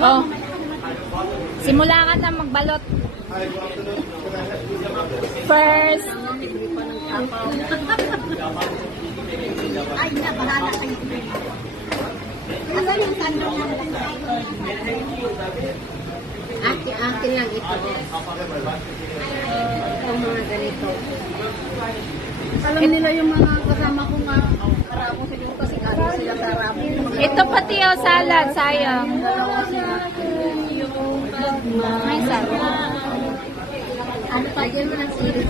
Oh. Simula ka na magbalot. First. Ay, na, bahala kayo. Asan yung tanong na? Akin lang ito. Ang mga ganito. Alam nila yung mga kasama ko nga. Karamo siguro kasi kano sila karamo. Ito pati yung salad, sayang. May salad. Ano pa? Lagyan mo ng sili.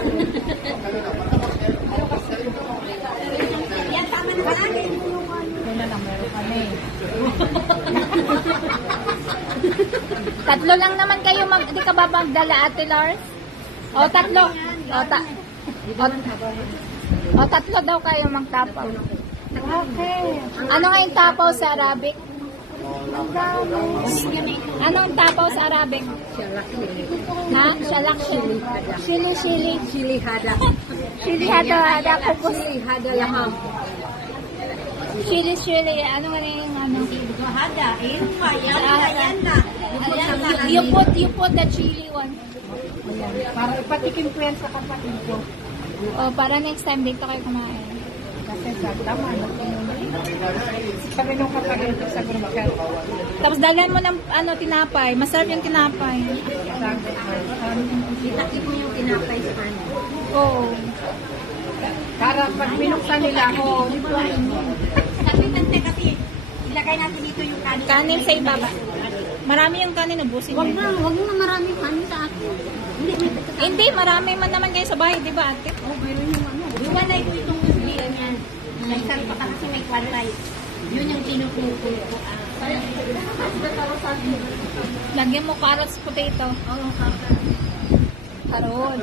Yan, tama na ba? Ito na lang, meron kami. Tatlo lang naman kayo, di ka ba magdala, Ate Lars? O, tatlo. O, tatlo daw kayo magtapaw. Okay. Ano nga yung tapaw sa Arabic? Anong tapaw sa Arabic? Ha? Shalak, shili. Shili. Chili hada. Shili hada. Kupos. Chili hada laham. Shili. Ano nga yung ano? Hada. Yan na. You put the chili one. Para ipatikim ko yan sa kapatid ko. O, para next time dito kayo kumain. Kasi sa tama. Sabi nung kapatid ko sa group chat. Tapos daghan mo ng ano, tinapay. Masarap yung tinapay. Itakip mo yung tinapay sa ano. Oo. Para pag binuksan nila ako, sabi nante kasi ilagay natin dito yung kanin. Kanin sa ibaba. Marami yung kanin, ubusin Wag niyo. mo na maraming kanin sa akin. Hindi, marami man naman kayo sa bahay, di ba ate? Oh, mayroon yung ano. Iwanay ko itong muslian yan. Nagsan pa kasi may kwanray. Yun yung tinupupul ko. Lagyan mo carrots, potato. Oo, Karon.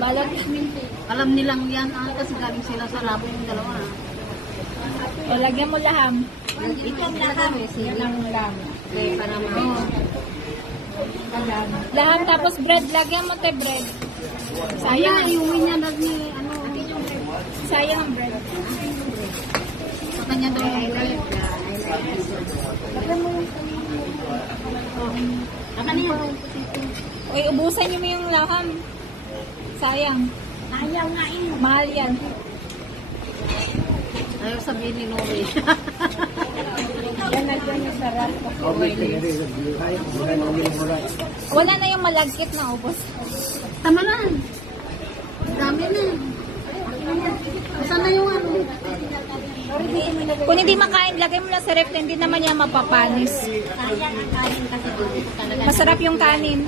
Balot. alam nilang yan kasi galing sila sa labo yung dalawa. O, lagyan mo laham. Ito ang laham. Yan ang laham. Okay, para Laham, tapos bread. Lagyan mo tayo bread. sayang na iuwi niya na ni ano. Sayang ang bread. Sa kanya daw yung bread. Akan niya. Uy, ubusan niyo mo yung laham. Sayang. Ayaw nga yun. Mahal yan. Ayaw sabihin ni Nori. Yan na dyan yung sarap. Wala na yung malagkit na ubos. Tama na. Dami na. Saan na yung ano? Kung hindi makain, lagay mo na sa ref, hindi naman yan mapapanis. Sayang ang kanin kasi talaga. Masarap yung kanin.